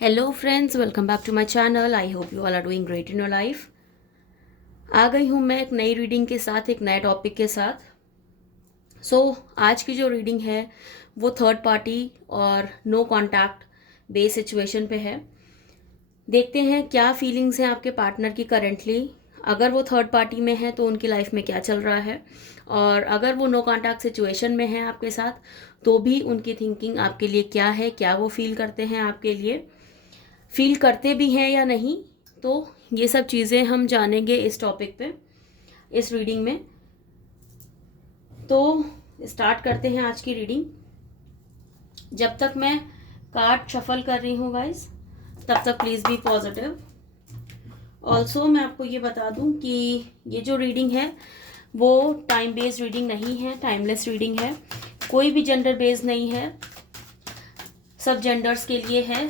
Hello friends, welcome back to my channel. I hope you all are doing great in your life. आ गई हूँ मैं एक नई रीडिंग के साथ, एक नए टॉपिक के साथ। आज की जो रीडिंग है वो थर्ड पार्टी और नो कॉन्टैक्ट बेस सिचुएशन पे है। देखते हैं क्या फीलिंग्स हैं आपके पार्टनर की करेंटली। अगर वो थर्ड पार्टी में है तो उनकी लाइफ में क्या चल रहा है, और अगर वो नो कॉन्टैक्ट सिचुएशन में है आपके साथ तो भी उनकी थिंकिंग आपके लिए क्या है, क्या वो फील करते हैं आपके लिए, फील करते भी हैं या नहीं। तो ये सब चीज़ें हम जानेंगे इस टॉपिक पे, इस रीडिंग में। तो स्टार्ट करते हैं आज की रीडिंग। जब तक मैं कार्ड शफल कर रही हूँ गाइस, तब तक प्लीज़ बी पॉजिटिव। ऑल्सो मैं आपको ये बता दूं कि ये जो रीडिंग है वो टाइम बेस्ड रीडिंग नहीं है, टाइमलेस रीडिंग है। कोई भी जेंडर बेस्ड नहीं है, सब जेंडर्स के लिए है।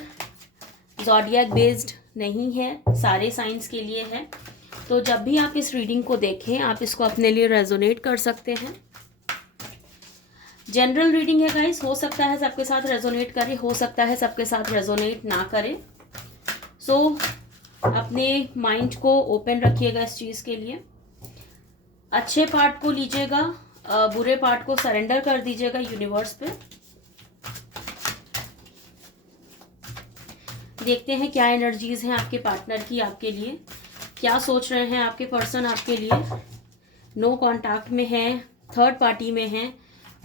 ज़ॉडिएक बेस्ड नहीं है, सारे साइंस के लिए है। तो जब भी आप इस रीडिंग को देखें आप इसको अपने लिए रेजोनेट कर सकते हैं। जनरल रीडिंग है गाइस, हो सकता है सबके साथ रेजोनेट करे, हो सकता है सबके साथ रेजोनेट ना करे। सो अपने माइंड को ओपन रखिएगा इस चीज़ के लिए। अच्छे पार्ट को लीजिएगा, बुरे पार्ट को सरेंडर कर दीजिएगा यूनिवर्स पे। देखते हैं क्या एनर्जीज हैं आपके पार्टनर की आपके लिए, क्या सोच रहे हैं आपके पर्सन आपके लिए। नो कांटेक्ट में है, थर्ड पार्टी में है,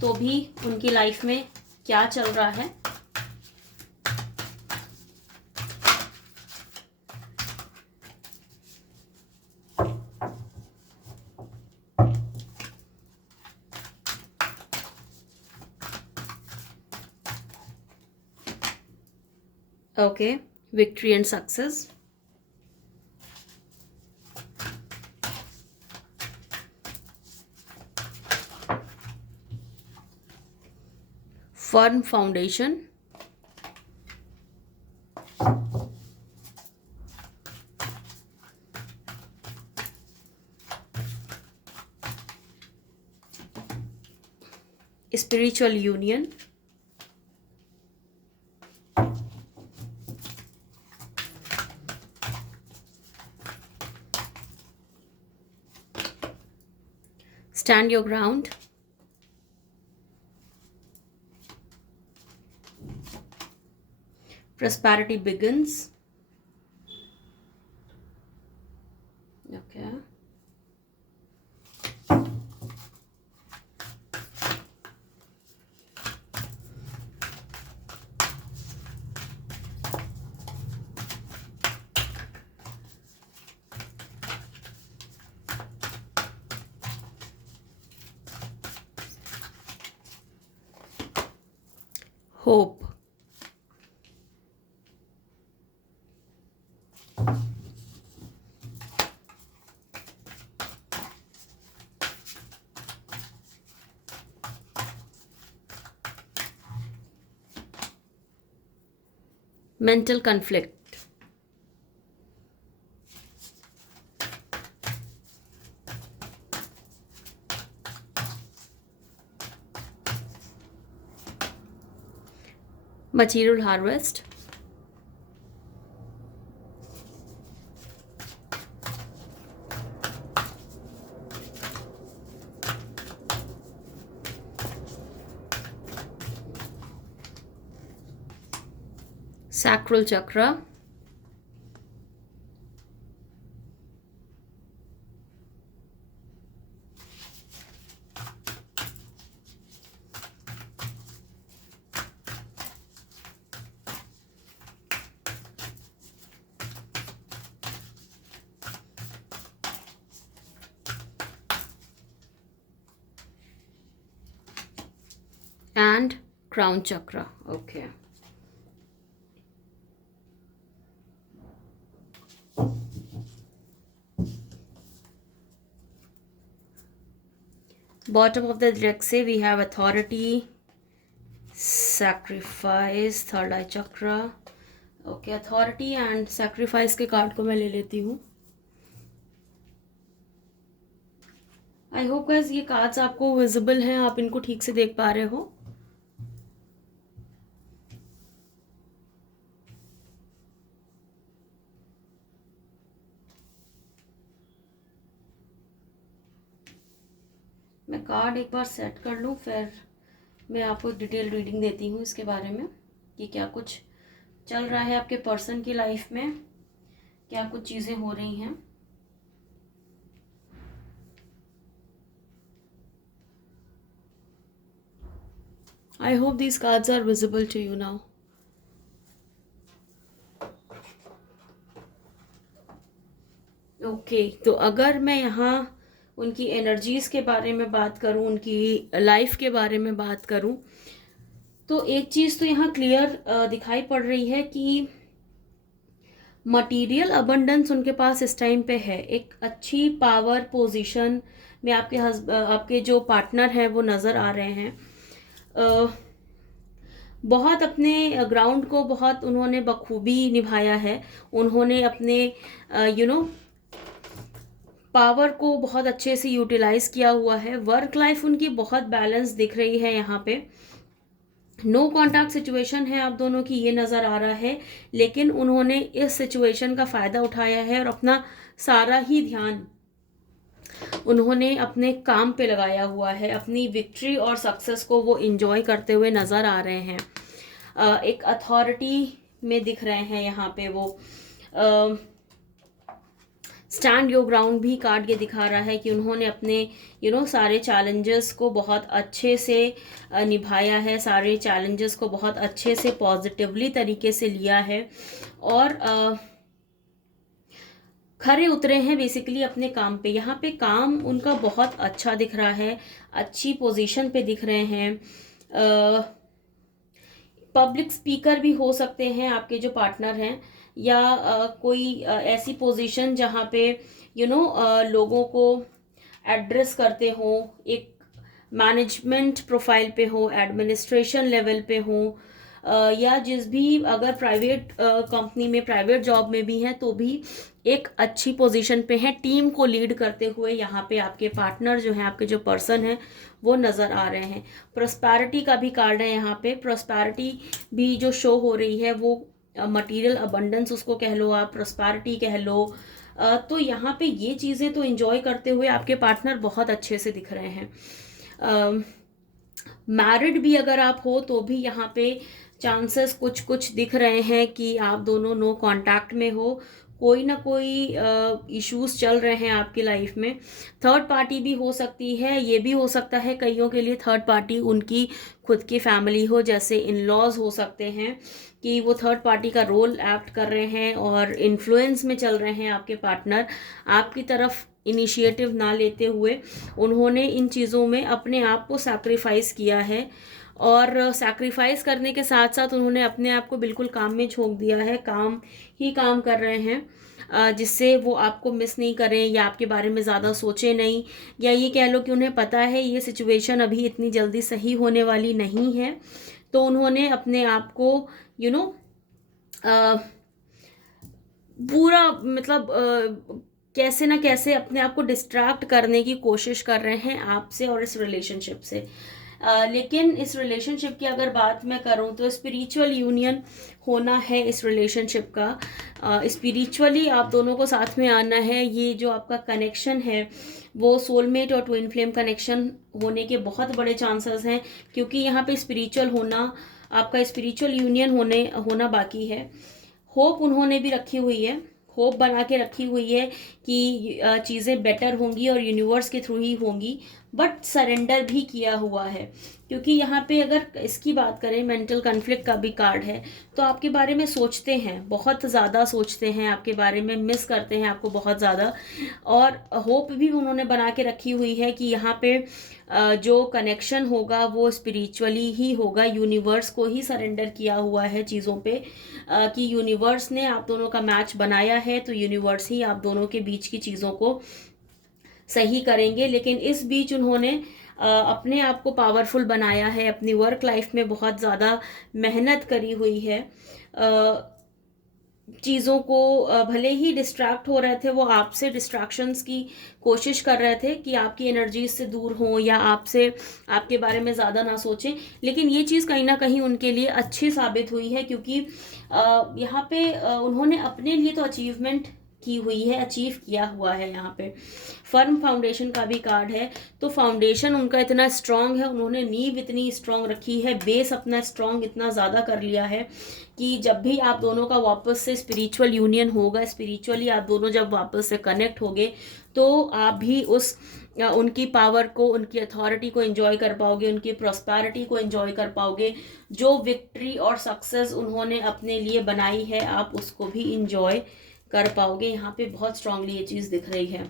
तो भी उनकी लाइफ में क्या चल रहा है। Okay, victory and success. Firm foundation. Spiritual union. Stand your ground. prosperity begins. Okay. Hope. Mental conflict. Material harvest. Sacral chakra. And crown chakra. Okay. Bottom of the deck say we have authority, sacrifice, third eye chakra. Okay, authority and sacrifice के card को मैं ले लेती हूँ। I hope guys ये cards आपको visible हैं, आप इनको ठीक से देख पा रहे हो। मैं कार्ड एक बार सेट कर लूँ, फिर मैं आपको डिटेल रीडिंग देती हूँ इसके बारे में कि क्या कुछ चल रहा है आपके पर्सन की लाइफ में, क्या कुछ चीज़ें हो रही हैं। I hope these cards are visible to you now. Okay तो अगर मैं यहाँ उनकी एनर्जीज के बारे में बात करूँ, उनकी लाइफ के बारे में बात करूँ, तो एक चीज़ तो यहाँ क्लियर दिखाई पड़ रही है कि मटेरियल अबंडेंस उनके पास इस टाइम पे है। एक अच्छी पावर पोजीशन में आपके जो पार्टनर हैं वो नज़र आ रहे हैं। बहुत अपने ग्राउंड को बहुत उन्होंने बखूबी निभाया है। उन्होंने अपने पावर को बहुत अच्छे से यूटिलाइज किया हुआ है। वर्क लाइफ उनकी बहुत बैलेंस दिख रही है यहाँ पे। नो कॉन्टैक्ट सिचुएशन है आप दोनों की, ये नज़र आ रहा है, लेकिन उन्होंने इस सिचुएशन का फ़ायदा उठाया है और अपना सारा ही ध्यान उन्होंने अपने काम पे लगाया हुआ है। अपनी विक्ट्री और सक्सेस को वो इंजॉय करते हुए नज़र आ रहे हैं। एक अथॉरिटी में दिख रहे हैं यहाँ पे वो। स्टैंड योर ग्राउंड भी कार्ड ये दिखा रहा है कि उन्होंने अपने सारे चैलेंजेस को बहुत अच्छे से निभाया है, सारे चैलेंजेस को बहुत अच्छे से पॉजिटिवली तरीके से लिया है और खरे उतरे हैं बेसिकली अपने काम पे। यहाँ पे काम उनका बहुत अच्छा दिख रहा है, अच्छी पोजीशन पे दिख रहे हैं। पब्लिक स्पीकर भी हो सकते हैं आपके जो पार्टनर हैं, या कोई ऐसी पोजीशन जहाँ पे लोगों को एड्रेस करते हो, एक मैनेजमेंट प्रोफाइल पे हो, एडमिनिस्ट्रेशन लेवल पे हो, या जिस भी अगर प्राइवेट कंपनी में, प्राइवेट जॉब में भी हैं तो भी एक अच्छी पोजीशन पे हैं। टीम को लीड करते हुए यहाँ पे आपके पार्टनर जो हैं, आपके जो पर्सन हैं वो नज़र आ रहे हैं। प्रॉस्पेरिटी का भी कार्ड है यहाँ पे। प्रॉस्पेरिटी भी जो शो हो रही है वो मटेरियल अबंडेंस उसको कह लो, आप प्रॉस्पेरिटी कह लो। तो यहाँ पे ये चीज़ें तो एंजॉय करते हुए आपके पार्टनर बहुत अच्छे से दिख रहे हैं। मैरिड भी अगर आप हो तो भी यहाँ पे चांसेस कुछ कुछ दिख रहे हैं कि आप दोनों नो कांटेक्ट में हो। कोई ना कोई इश्यूज चल रहे हैं आपकी लाइफ में। थर्ड पार्टी भी हो सकती है। ये भी हो सकता है कईयों के लिए थर्ड पार्टी उनकी खुद की फैमिली हो, जैसे इन लॉज हो सकते हैं कि वो थर्ड पार्टी का रोल एक्ट कर रहे हैं और इन्फ्लुएंस में चल रहे हैं आपके पार्टनर। आपकी तरफ इनिशिएटिव ना लेते हुए उन्होंने इन चीज़ों में अपने आप को सैक्रिफाइस किया है, और सैक्रिफाइस करने के साथ साथ उन्होंने अपने आप को बिल्कुल काम में झोंक दिया है। काम ही काम कर रहे हैं जिससे वो आपको मिस नहीं करें या आपके बारे में ज़्यादा सोचे नहीं, या ये कह लो कि उन्हें पता है ये सिचुएशन अभी इतनी जल्दी सही होने वाली नहीं है, तो उन्होंने अपने आप को पूरा मतलब कैसे ना कैसे अपने आप को डिस्ट्रैक्ट करने की कोशिश कर रहे हैं आपसे और इस रिलेशनशिप से। लेकिन इस रिलेशनशिप की अगर बात मैं करूं तो स्पिरिचुअल यूनियन होना है इस रिलेशनशिप का। स्पिरिचुअली आप दोनों को साथ में आना है। ये जो आपका कनेक्शन है वो सोलमेट और ट्विन फ्लेम कनेक्शन होने के बहुत बड़े चांसेस हैं, क्योंकि यहाँ पे स्पिरिचुअल होना, आपका स्पिरिचुअल यूनियन होना बाकी है। होप उन्होंने भी रखी हुई है, होप बना के रखी हुई है कि चीज़ें बेटर होंगी और यूनिवर्स के थ्रू ही होंगी, बट सरेंडर भी किया हुआ है। क्योंकि यहाँ पे अगर इसकी बात करें, मेंटल कन्फ्लिक्ट का भी कार्ड है, तो आपके बारे में सोचते हैं, बहुत ज़्यादा सोचते हैं आपके बारे में, मिस करते हैं आपको बहुत ज़्यादा, और होप भी उन्होंने बना के रखी हुई है कि यहाँ पे जो कनेक्शन होगा वो स्पिरिचुअली ही होगा। यूनिवर्स को ही सरेंडर किया हुआ है चीज़ों पे, कि यूनिवर्स ने आप दोनों का मैच बनाया है, तो यूनिवर्स ही आप दोनों के बीच की चीज़ों को सही करेंगे। लेकिन इस बीच उन्होंने अपने आप को पावरफुल बनाया है, अपनी वर्क लाइफ में बहुत ज़्यादा मेहनत करी हुई है। चीज़ों को भले ही डिस्ट्रैक्ट हो रहे थे, वो आपसे डिस्ट्रैक्शंस की कोशिश कर रहे थे कि आपकी एनर्जी से दूर हों या आपसे आपके बारे में ज़्यादा ना सोचें, लेकिन ये चीज़ कहीं ना कहीं उनके लिए अच्छी साबित हुई है, क्योंकि यहाँ पे उन्होंने अपने लिए तो अचीवमेंट की हुई है, अचीव किया हुआ है। यहाँ पे फर्म फाउंडेशन का भी कार्ड है, तो फाउंडेशन उनका इतना स्ट्रांग है, उन्होंने नींव इतनी स्ट्रांग रखी है, बेस अपना स्ट्रांग इतना ज़्यादा कर लिया है कि जब भी आप दोनों का वापस से स्पिरिचुअल यूनियन होगा, स्पिरिचुअली आप दोनों जब वापस से कनेक्ट होगे, तो आप भी उस उनकी पावर को, उनकी अथॉरिटी को एंजॉय कर पाओगे, उनकी प्रॉस्पेरिटी को एंजॉय कर पाओगे। जो विक्ट्री और सक्सेस उन्होंने अपने लिए बनाई है, आप उसको भी इंजॉय कर पाओगे। यहाँ पे बहुत स्ट्रांगली ये चीज़ दिख रही है।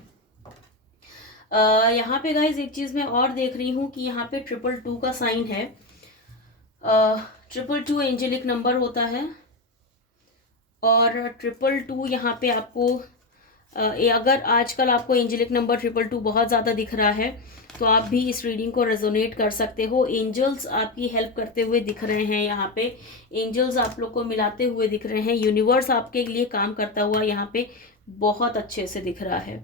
यहाँ पे गाइज एक चीज़ मैं और देख रही हूँ कि यहाँ पे 222 का साइन है। 222 एंजेलिक नंबर होता है, और 222 यहाँ पे आपको अगर आजकल आपको एंजेलिक नंबर 222 बहुत ज़्यादा दिख रहा है, तो आप भी इस रीडिंग को रेजोनेट कर सकते हो। एंजल्स आपकी हेल्प करते हुए दिख रहे हैं, यहाँ पे एंजल्स आप लोग को मिलाते हुए दिख रहे हैं, यूनिवर्स आपके लिए काम करता हुआ यहाँ पे बहुत अच्छे से दिख रहा है।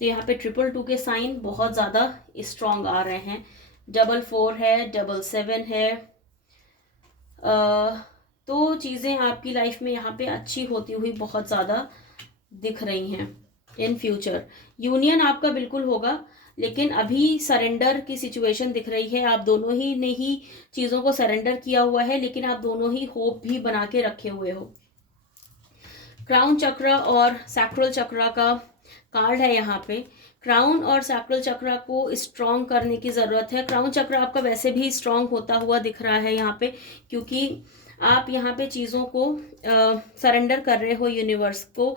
तो यहाँ पे 222 के साइन बहुत ज़्यादा स्ट्रॉन्ग आ रहे हैं। 44 है, 77 है। तो चीज़ें आपकी लाइफ में यहाँ पे अच्छी होती हुई बहुत ज़्यादा दिख रही हैं। इन फ्यूचर यूनियन आपका बिल्कुल होगा, लेकिन अभी सरेंडर की सिचुएशन दिख रही है। आप दोनों ही ने ही चीज़ों को सरेंडर किया हुआ है, लेकिन आप दोनों ही होप भी बना के रखे हुए हो। क्राउन चक्र और सैक्रल चक्र का कार्ड है यहाँ पे। क्राउन और सैक्रल चक्र को स्ट्रॉन्ग करने की ज़रूरत है। क्राउन चक्र आपका वैसे भी स्ट्रॉन्ग होता हुआ दिख रहा है यहाँ पे, क्योंकि आप यहाँ पे चीज़ों को सरेंडर कर रहे हो यूनिवर्स को।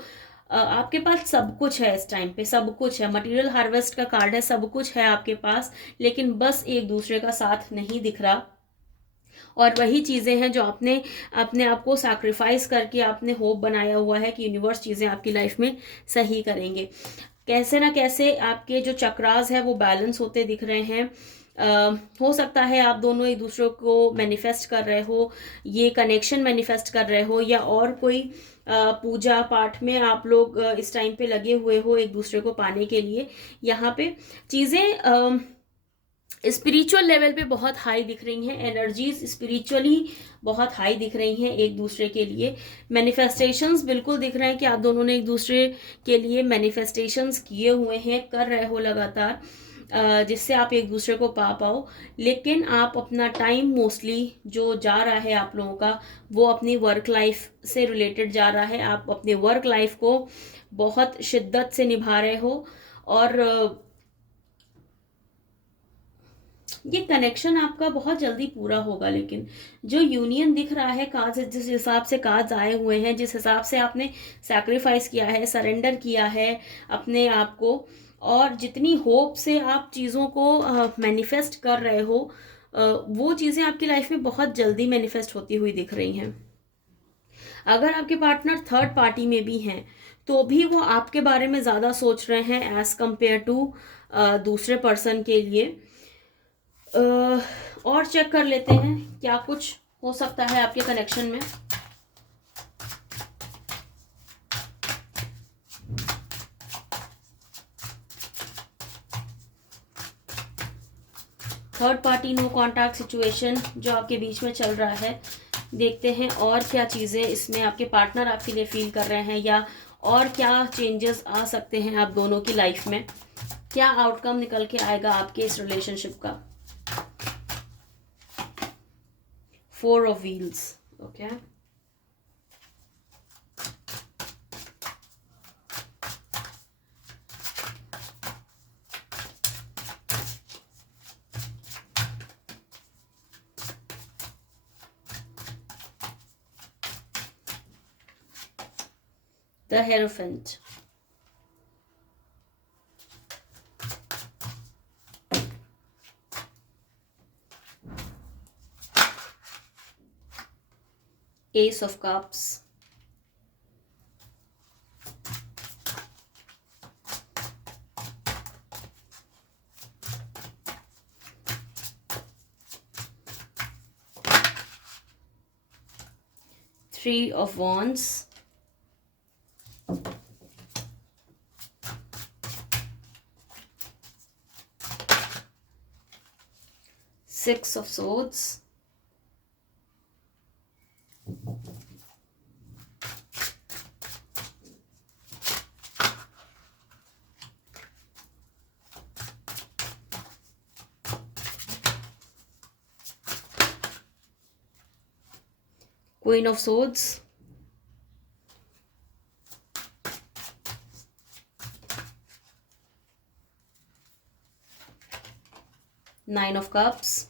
आपके पास सब कुछ है, इस टाइम पे सब कुछ है। मटेरियल हार्वेस्ट का कार्ड है, सब कुछ है आपके पास, लेकिन बस एक दूसरे का साथ नहीं दिख रहा। और वही चीज़ें हैं जो आपने अपने आप को सैक्रिफाइस करके आपने होप बनाया हुआ है कि यूनिवर्स चीज़ें आपकी लाइफ में सही करेंगे। कैसे ना कैसे आपके जो चक्रास है वो बैलेंस होते दिख रहे हैं। हो सकता है आप दोनों एक दूसरे को मैनिफेस्ट कर रहे हो, ये कनेक्शन मैनिफेस्ट कर रहे हो, या और कोई पूजा पाठ में आप लोग इस टाइम पे लगे हुए हो एक दूसरे को पाने के लिए। यहाँ पे चीज़ें स्पिरिचुअल लेवल पे बहुत हाई दिख रही हैं, एनर्जीज स्पिरिचुअली बहुत हाई दिख रही हैं एक दूसरे के लिए। मैनिफेस्टेशंस बिल्कुल दिख रहे हैं कि आप दोनों ने एक दूसरे के लिए मैनिफेस्टेशंस किए हुए हैं, कर रहे हो लगातार, जिससे आप एक दूसरे को पा पाओ। लेकिन आप अपना टाइम मोस्टली जो जा रहा है आप लोगों का, वो अपनी वर्क लाइफ से रिलेटेड जा रहा है। आप अपने वर्क लाइफ को बहुत शिद्दत से निभा रहे हो, और ये कनेक्शन आपका बहुत जल्दी पूरा होगा। लेकिन जो यूनियन दिख रहा है, कार्ड्स जिस हिसाब से कार्ड्स आए हुए हैं, जिस हिसाब से आपने सैक्रिफाइस किया है, सरेंडर किया है अपने आप को, और जितनी होप से आप चीज़ों को मैनिफेस्ट कर रहे हो, वो चीज़ें आपकी लाइफ में बहुत जल्दी मैनिफेस्ट होती हुई दिख रही हैं। अगर आपके पार्टनर थर्ड पार्टी में भी हैं, तो भी वो आपके बारे में ज़्यादा सोच रहे हैं एज कंपेयर टू दूसरे पर्सन के लिए। और चेक कर लेते हैं क्या कुछ हो सकता है आपके कनेक्शन में। Third party no contact situation जो आपके बीच में चल रहा है, देखते हैं और क्या चीज़ें इसमें आपके पार्टनर आपके लिए फील कर रहे हैं, या और क्या चेंजेस आ सकते हैं आप दोनों की लाइफ में। क्या आउटकम निकल के आएगा आपके इस रिलेशनशिप का। 4 of Wheels, okay. The Hierophant. Ace of Cups. Three of Wands. Six of Swords. Queen of swords, nine of cups,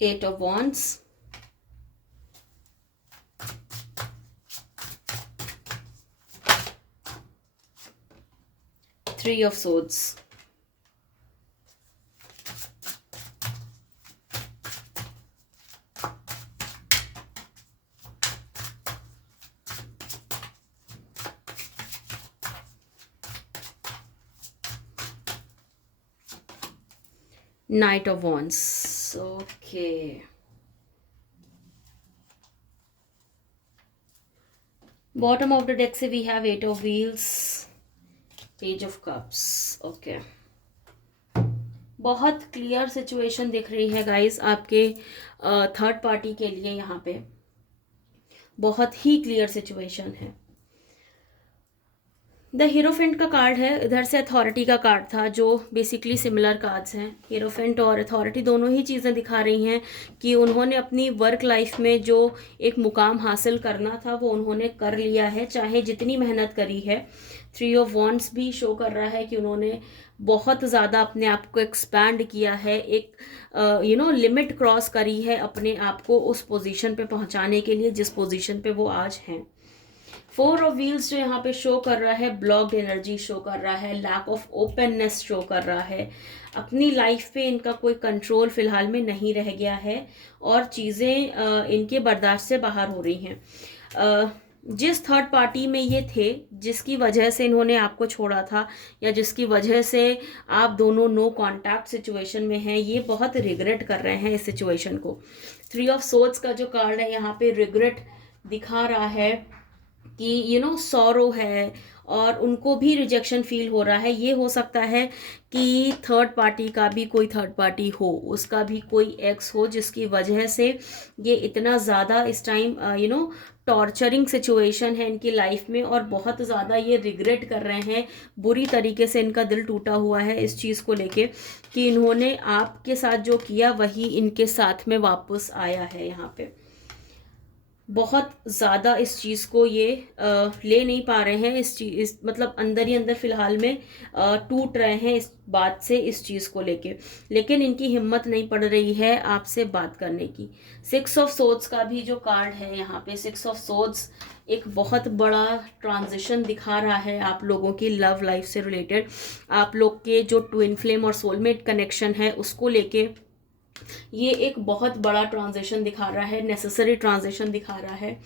eight of wands, three of swords, knight of wands. Okay, bottom of the deck से we have eight of wheels, page of cups. Okay, बहुत clear situation दिख रही है guys आपके third party के लिए. यहाँ पे बहुत ही क्लियर सिचुएशन है. द हीरोफेंट का कार्ड है, इधर से अथॉरिटी का कार्ड था, जो बेसिकली सिमिलर कार्ड्स हैं. हीरोफेंट और अथॉरिटी दोनों ही चीज़ें दिखा रही हैं कि उन्होंने अपनी वर्क लाइफ में जो एक मुकाम हासिल करना था वो उन्होंने कर लिया है, चाहे जितनी मेहनत करी है. थ्री ऑफ वॉन्ड्स भी शो कर रहा है कि उन्होंने बहुत ज़्यादा अपने आप को एक्सपैंड किया है, एक लिमिट क्रॉस करी है अपने आप को उस पोजीशन पे पहुंचाने के लिए जिस पोजीशन पे वो आज हैं. फोर ऑफ व्हील्स जो यहाँ पे शो कर रहा है, ब्लॉक्ड एनर्जी शो कर रहा है, लैक ऑफ ओपननेस शो कर रहा है. अपनी लाइफ पे इनका कोई कंट्रोल फिलहाल में नहीं रह गया है और चीज़ें इनके बर्दाश्त से बाहर हो रही हैं. जिस थर्ड पार्टी में ये थे, जिसकी वजह से इन्होंने आपको छोड़ा था या जिसकी वजह से आप दोनों नो कांटेक्ट सिचुएशन में हैं, ये बहुत रिग्रेट कर रहे हैं इस सिचुएशन को. थ्री ऑफ सोर्ड्स का जो कार्ड है यहाँ पे रिग्रेट दिखा रहा है कि सॉरो है और उनको भी रिजेक्शन फील हो रहा है. ये हो सकता है कि थर्ड पार्टी का भी कोई थर्ड पार्टी हो, उसका भी कोई एक्स हो, जिसकी वजह से ये इतना ज़्यादा इस टाइम टॉर्चरिंग सिचुएशन है इनकी लाइफ में और बहुत ज़्यादा ये रिग्रेट कर रहे हैं. बुरी तरीके से इनका दिल टूटा हुआ है इस चीज़ को लेके कि इन्होंने आपके साथ जो किया वही इनके साथ में वापस आया है. यहाँ पे बहुत ज़्यादा इस चीज़ को ये ले नहीं पा रहे हैं. इस मतलब अंदर ही अंदर फ़िलहाल में टूट रहे हैं इस बात से, इस चीज़ को लेके. लेकिन इनकी हिम्मत नहीं पड़ रही है आपसे बात करने की. सिक्स ऑफ सोर्ड्स का भी जो कार्ड है यहाँ पे, सिक्स ऑफ सोर्ड्स एक बहुत बड़ा ट्रांजिशन दिखा रहा है आप लोगों की लव लाइफ से रिलेटेड. आप लोग के जो ट्विन फ्लेम और सोलमेट कनेक्शन है उसको लेके ये एक बहुत बड़ा ट्रांजिशन दिखा रहा है, नेसेसरी ट्रांजिशन दिखा रहा है.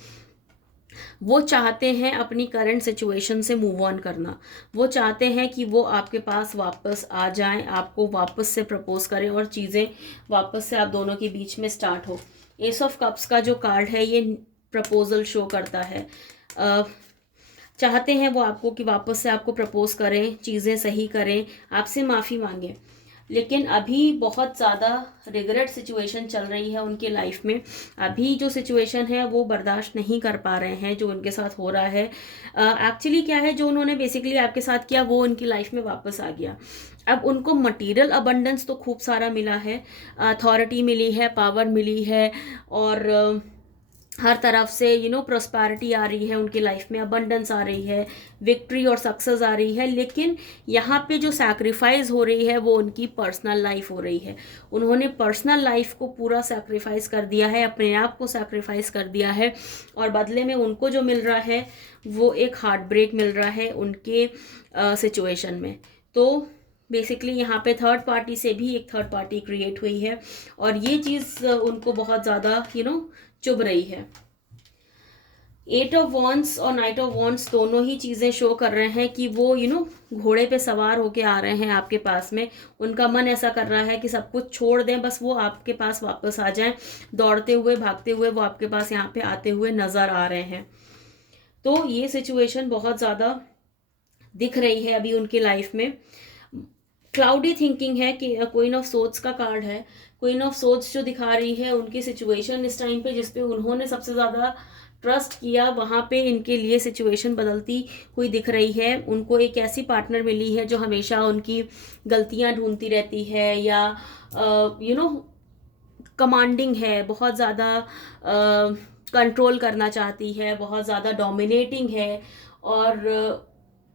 वो चाहते हैं अपनी करंट सिचुएशन से मूव ऑन करना. वो चाहते हैं कि वो आपके पास वापस आ जाएं, आपको वापस से प्रपोज करें और चीज़ें वापस से आप दोनों के बीच में स्टार्ट हो. एस ऑफ कप्स का जो कार्ड है ये प्रपोजल शो करता है. चाहते हैं वो आपको कि वापस से आपको प्रपोज करें, चीज़ें सही करें, आपसे माफ़ी मांगें. लेकिन अभी बहुत ज़्यादा रिग्रेट सिचुएशन चल रही है उनके लाइफ में. अभी जो सिचुएशन है वो बर्दाश्त नहीं कर पा रहे हैं जो उनके साथ हो रहा है. एक्चुअली क्या है, जो उन्होंने बेसिकली आपके साथ किया वो उनकी लाइफ में वापस आ गया. अब उनको मटेरियल अबंडेंस तो खूब सारा मिला है, अथॉरिटी मिली है, पावर मिली है और हर तरफ से प्रोस्पैरिटी आ रही है उनकी लाइफ में, अबंडेंस आ रही है, विक्ट्री और सक्सेस आ रही है. लेकिन यहाँ पे जो सैक्रिफाइस हो रही है वो उनकी पर्सनल लाइफ हो रही है. उन्होंने पर्सनल लाइफ को पूरा सैक्रिफाइस कर दिया है, अपने आप को सैक्रिफाइस कर दिया है और बदले में उनको जो मिल रहा है वो एक हार्ट ब्रेक मिल रहा है उनके सिचुएशन में. तो बेसिकली यहाँ पे थर्ड पार्टी से भी एक थर्ड पार्टी क्रिएट हुई है और ये चीज़ उनको बहुत ज़्यादा चुभ रही है. एट ऑफ वॉन्ड्स और नाइट ऑफ वॉन्ड्स दोनों ही चीज़ें शो कर रहे हैं कि वो घोड़े पे सवार होके आ रहे हैं आपके पास में. उनका मन ऐसा कर रहा है कि सब कुछ छोड़ दें, बस वो आपके पास वापस आ जाएं. दौड़ते हुए भागते हुए वो आपके पास यहाँ पे आते हुए नज़र आ रहे हैं. तो ये सिचुएशन बहुत ज़्यादा दिख रही है अभी उनकी लाइफ में. क्लाउडी थिंकिंग है कि क्वीन ऑफ सोर्ड्स का कार्ड है. क्वीन ऑफ सोर्ड्स जो दिखा रही है उनकी सिचुएशन इस टाइम पे जिसपे उन्होंने सबसे ज़्यादा ट्रस्ट किया, वहाँ पे इनके लिए सिचुएशन बदलती हुई दिख रही है। उनको एक ऐसी पार्टनर मिली है जो हमेशा उनकी गलतियाँ ढूंढती रहती है, या कमांडिंग है, बहुत ज़्यादा कंट्रोल करना चाहती है, बहुत ज़्यादा डोमिनेटिंग है, और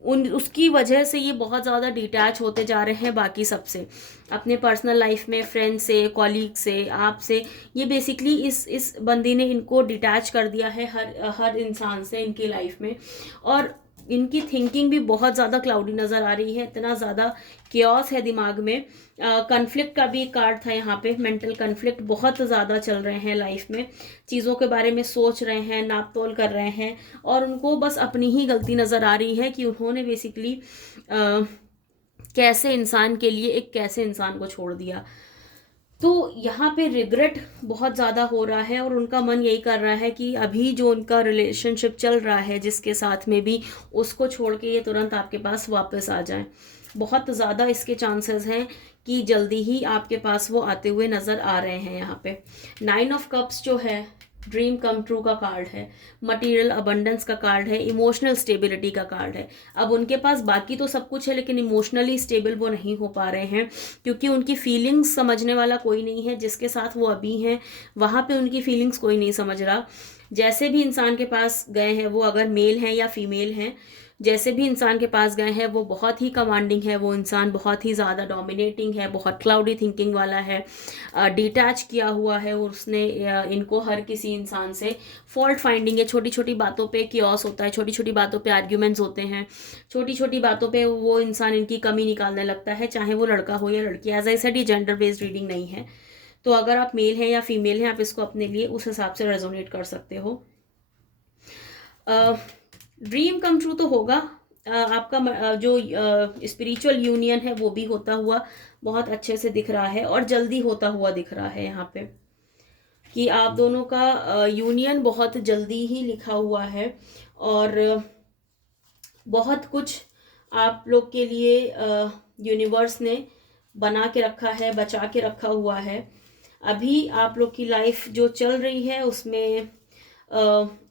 उन उसकी वजह से ये बहुत ज़्यादा डिटैच होते जा रहे हैं बाकी सबसे, अपने पर्सनल लाइफ में, फ्रेंड से, कॉलीग से, आपसे। ये बेसिकली इस बंदी ने इनको डिटैच कर दिया है हर इंसान से इनकी लाइफ में। और इनकी थिंकिंग भी बहुत ज़्यादा क्लाउडी नज़र आ रही है, इतना ज़्यादा केओस है दिमाग में। कन्फ्लिक्ट का भी एक कार्ड था यहाँ पे, मेंटल कन्फ्लिक्ट बहुत ज़्यादा चल रहे हैं लाइफ में, चीज़ों के बारे में सोच रहे हैं, नाप तोल कर रहे हैं, और उनको बस अपनी ही गलती नज़र आ रही है कि उन्होंने बेसिकली कैसे इंसान के लिए एक कैसे इंसान को छोड़ दिया। तो यहाँ पे रिग्रेट बहुत ज़्यादा हो रहा है, और उनका मन यही कर रहा है कि अभी जो उनका रिलेशनशिप चल रहा है जिसके साथ में भी, उसको छोड़ के ये तुरंत आपके पास वापस आ जाए। बहुत ज़्यादा इसके चांसेस हैं कि जल्दी ही आपके पास वो आते हुए नज़र आ रहे हैं। यहाँ पे 9 ऑफ कप्स जो है ड्रीम कम ट्रू का कार्ड है, मटेरियल अबंडेंस का कार्ड है, इमोशनल स्टेबिलिटी का कार्ड है। अब उनके पास बाकी तो सब कुछ है, लेकिन इमोशनली स्टेबल वो नहीं हो पा रहे हैं, क्योंकि उनकी फीलिंग्स समझने वाला कोई नहीं है। जिसके साथ वो अभी हैं वहाँ पे उनकी फीलिंग्स कोई नहीं समझ रहा। जैसे भी इंसान के पास गए हैं वो, अगर मेल हैं या फीमेल हैं, जैसे भी इंसान के पास गए हैं वो बहुत ही कमांडिंग है, वो इंसान बहुत ही ज़्यादा डोमिनेटिंग है, बहुत क्लाउडी थिंकिंग वाला है, डिटैच किया हुआ है, और उसने इनको हर किसी इंसान से फॉल्ट फाइंडिंग है। छोटी छोटी बातों पे कियोस होता है, छोटी छोटी बातों पे आर्ग्यूमेंट्स होते हैं, छोटी छोटी बातों पे वो इंसान इनकी कमी निकालने लगता है, चाहे वो लड़का हो या लड़की। एज आई सेड, ये जेंडर बेस्ड रीडिंग नहीं है, तो अगर आप मेल हैं या फीमेल हैं, आप इसको अपने लिए उस हिसाब से रेजोनेट कर सकते हो। ड्रीम कम ट्रू तो होगा, आपका जो स्पिरिचुअल यूनियन है वो भी होता हुआ बहुत अच्छे से दिख रहा है, और जल्दी होता हुआ दिख रहा है यहाँ पे, कि आप दोनों का यूनियन बहुत जल्दी ही लिखा हुआ है, और बहुत कुछ आप लोग के लिए यूनिवर्स ने बना के रखा है, बचा के रखा हुआ है। अभी आप लोग की लाइफ जो चल रही है उसमें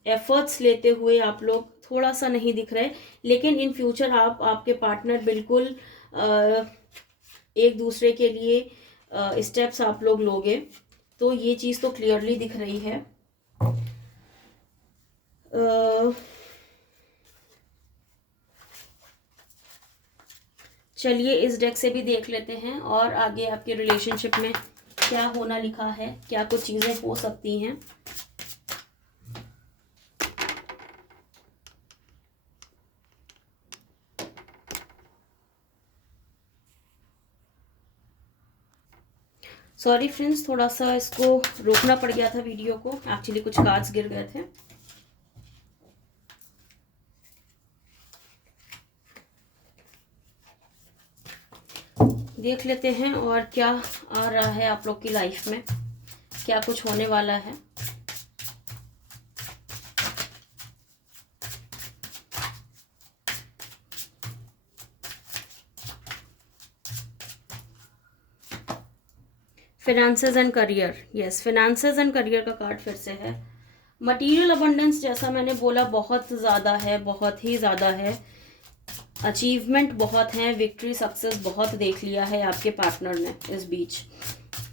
एफर्ट्स लेते हुए आप लोग थोड़ा सा नहीं दिख रहे, लेकिन इन फ्यूचर आपके पार्टनर बिल्कुल एक दूसरे के लिए स्टेप्स आप लोग लोगे, तो ये चीज़ तो क्लियरली दिख रही है। चलिए इस डेक से भी देख लेते हैं, और आगे आपके रिलेशनशिप में क्या होना लिखा है, क्या कुछ चीज़ें हो सकती हैं। सॉरी फ्रेंड्स, थोड़ा सा इसको रोकना पड़ गया था वीडियो को, एक्चुअली कुछ कार्ड्स गिर गए थे। देख लेते हैं और क्या आ रहा है आप लोग की लाइफ में, क्या कुछ होने वाला है। Finances and career, yes, finances and career का कार्ड फिर से है। मटेरियल अबंडेंस, जैसा मैंने बोला, बहुत ज़्यादा है, बहुत ही ज़्यादा है। अचीवमेंट बहुत हैं, विक्ट्री, सक्सेस बहुत देख लिया है आपके पार्टनर ने इस बीच।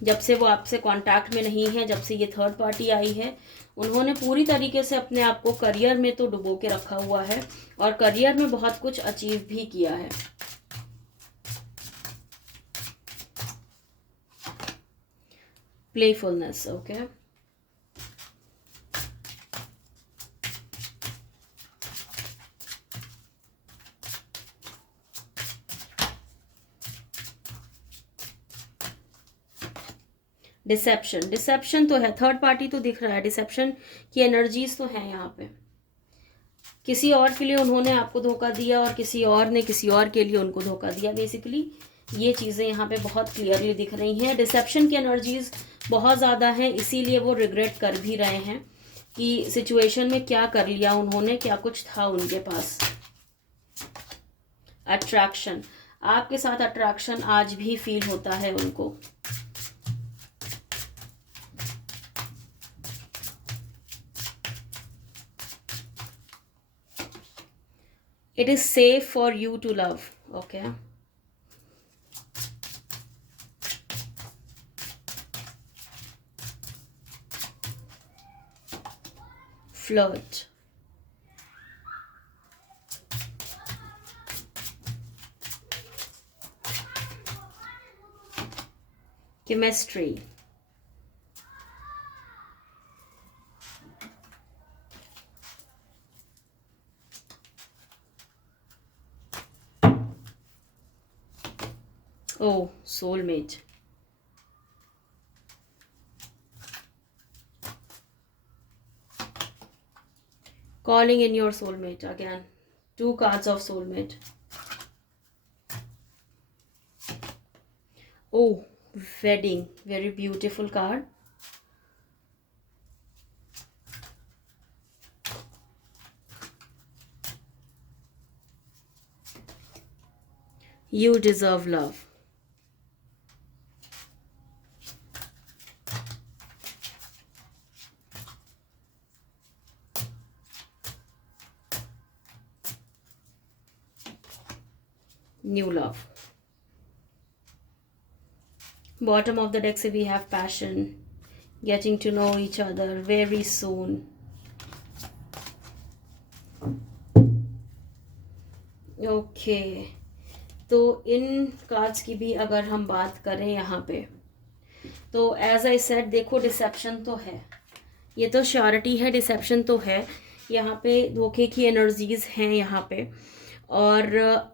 जब से वो आपसे कांटेक्ट में नहीं है, जब से ये थर्ड पार्टी आई है, उन्होंने पूरी तरीके से अपने आप को करियर में तो डुबो के रखा हुआ है, और करियर में बहुत कुछ अचीव भी किया है। Playfulness, okay. डिसेप्शन, डिसेप्शन तो है, थर्ड पार्टी तो दिख रहा है, डिसेप्शन की एनर्जीज तो है यहाँ पे। किसी और के लिए उन्होंने आपको धोखा दिया, और किसी और ने किसी और के लिए उनको धोखा दिया। बेसिकली ये चीज़ें यहाँ पे बहुत क्लियरली दिख रही हैं। डिसेप्शन की एनर्जीज बहुत ज़्यादा हैं, इसीलिए वो रिग्रेट कर भी रहे हैं कि सिचुएशन में क्या कर लिया उन्होंने, क्या कुछ था उनके पास। अट्रैक्शन, आपके साथ अट्रैक्शन आज भी फील होता है उनको। It is safe for you to love. Okay. Flirt. chemistry. Oh, soulmate. Calling in your soulmate again. 2 cards of soulmate. Oh, wedding. Very beautiful card. You deserve love. New love. Bottom of the deck say we have passion, getting to know each other very soon. Okay. तो इन cards की भी अगर हम बात करें यहाँ पे, तो एज आई सेड देखो डिसेप्शन तो है, ये तो श्योरिटी है, डिसेप्शन तो है यहाँ पे, धोखे की एनर्जीज हैं यहाँ पे. और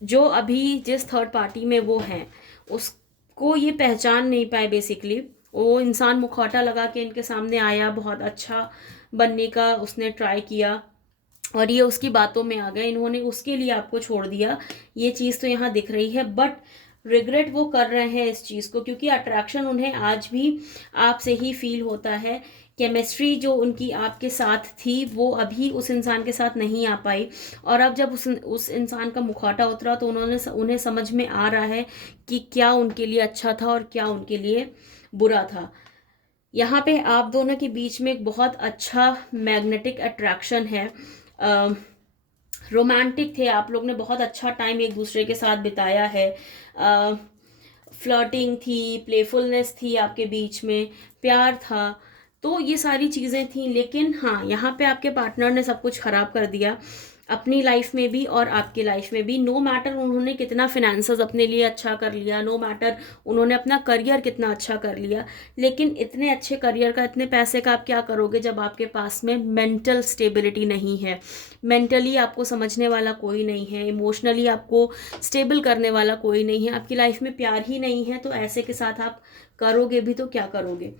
जो अभी जिस थर्ड पार्टी में वो हैं उसको ये पहचान नहीं पाए बेसिकली. वो इंसान मुखौटा लगा के इनके सामने आया, बहुत अच्छा बनने का उसने ट्राई किया और ये उसकी बातों में आ गए, इन्होंने उसके लिए आपको छोड़ दिया. ये चीज़ तो यहाँ दिख रही है, बट रिग्रेट वो कर रहे हैं इस चीज़ को, क्योंकि अट्रैक्शन उन्हें आज भी आपसे ही फील होता है. केमिस्ट्री जो उनकी आपके साथ थी वो अभी उस इंसान के साथ नहीं आ पाई, और अब जब उस इंसान का मुखौटा उतरा तो उन्हें समझ में आ रहा है कि क्या उनके लिए अच्छा था और क्या उनके लिए बुरा था. यहाँ पे आप दोनों के बीच में एक बहुत अच्छा मैग्नेटिक अट्रैक्शन है. रोमांटिक थे आप लोग ने, बहुत अच्छा टाइम एक दूसरे के साथ बिताया है. फ्लर्टिंग थी, प्लेफुलनेस थी आपके बीच में, प्यार था, तो ये सारी चीज़ें थी. लेकिन हाँ, यहाँ पे आपके पार्टनर ने सब कुछ ख़राब कर दिया अपनी लाइफ में भी और आपकी लाइफ में भी. नो मैटर उन्होंने कितना फिनेंसेस अपने लिए अच्छा कर लिया, नो मैटर उन्होंने अपना करियर कितना अच्छा कर लिया, लेकिन इतने अच्छे करियर का, इतने पैसे का आप क्या करोगे जब आपके पास में मेंटल स्टेबिलिटी नहीं है, मेंटली आपको समझने वाला कोई नहीं है, इमोशनली आपको स्टेबल करने वाला कोई नहीं है, आपकी लाइफ में प्यार ही नहीं है. तो ऐसे के साथ आप करोगे भी तो क्या करोगे.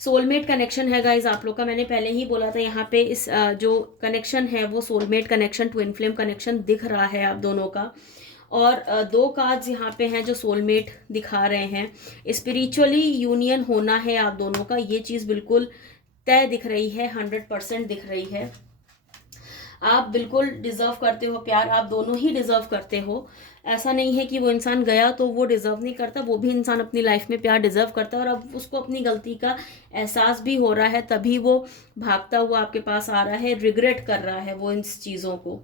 सोलमेट कनेक्शन है गाइज आप लोग का, मैंने पहले ही बोला था. यहाँ पे इस जो कनेक्शन है वो soulmate connection, twin flame connection दिख रहा है आप दोनों का. और 2 कार्ड्स यहाँ पे हैं जो सोलमेट दिखा रहे हैं. स्पिरिचुअली यूनियन होना है आप दोनों का, ये चीज़ बिल्कुल तय दिख रही है, 100% दिख रही है. आप बिल्कुल डिजर्व करते हो प्यार, आप दोनों ही डिजर्व करते हो. ऐसा नहीं है कि वो इंसान गया तो वो डिजर्व नहीं करता, वो भी इंसान अपनी लाइफ में प्यार डिजर्व करता है. और अब उसको अपनी गलती का एहसास भी हो रहा है, तभी वो भागता हुआ आपके पास आ रहा है, रिग्रेट कर रहा है वो इन चीज़ों को.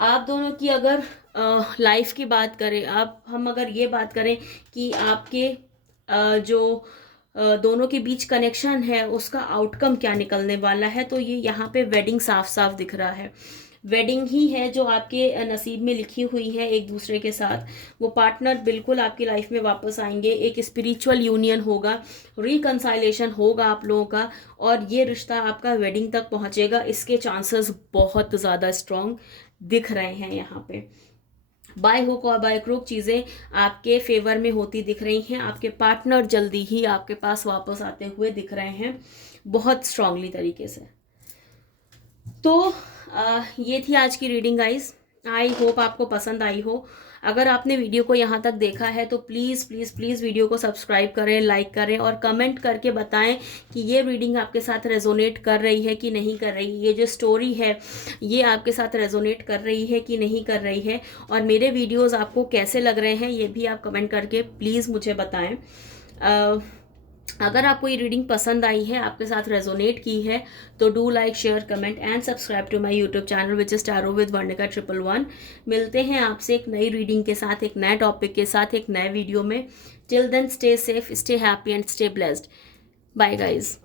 आप दोनों की अगर लाइफ की बात करें, हम अगर ये बात करें कि आपके जो दोनों के बीच कनेक्शन है उसका आउटकम क्या निकलने वाला है, तो ये यहाँ पे वेडिंग साफ साफ दिख रहा है. वेडिंग ही है जो आपके नसीब में लिखी हुई है एक दूसरे के साथ. वो पार्टनर बिल्कुल आपकी लाइफ में वापस आएंगे, एक स्पिरिचुअल यूनियन होगा, रिकंसाइलेशन होगा आप लोगों का, और ये रिश्ता आपका वेडिंग तक पहुंचेगा. इसके चांसेस बहुत ज़्यादा स्ट्रॉन्ग दिख रहे हैं यहाँ पे. बाय हुक और बाय क्रूक चीज़ें आपके फेवर में होती दिख रही हैं. आपके पार्टनर जल्दी ही आपके पास वापस आते हुए दिख रहे हैं बहुत स्ट्रांगली तरीके से. तो ये थी आज की रीडिंग गाइस. आई होप आपको पसंद आई हो. अगर आपने वीडियो को यहाँ तक देखा है तो प्लीज़ प्लीज़ प्लीज़ वीडियो को सब्सक्राइब करें, लाइक करें और कमेंट करके बताएं कि ये रीडिंग आपके साथ रेजोनेट कर रही है कि नहीं कर रही, ये जो स्टोरी है ये आपके साथ रेजोनेट कर रही है कि नहीं कर रही है, और मेरे वीडियोज़ आपको कैसे लग रहे हैं ये भी आप कमेंट करके प्लीज़ मुझे बताएं. अगर आपको ये रीडिंग पसंद आई है, आपके साथ रेजोनेट की है, तो do like, share, comment and subscribe to my YouTube channel which is tarot with Varnika 111। मिलते हैं आपसे एक नई रीडिंग के साथ, एक नए टॉपिक के साथ, एक नए वीडियो में। Till then stay safe, stay happy and stay blessed. Bye guys.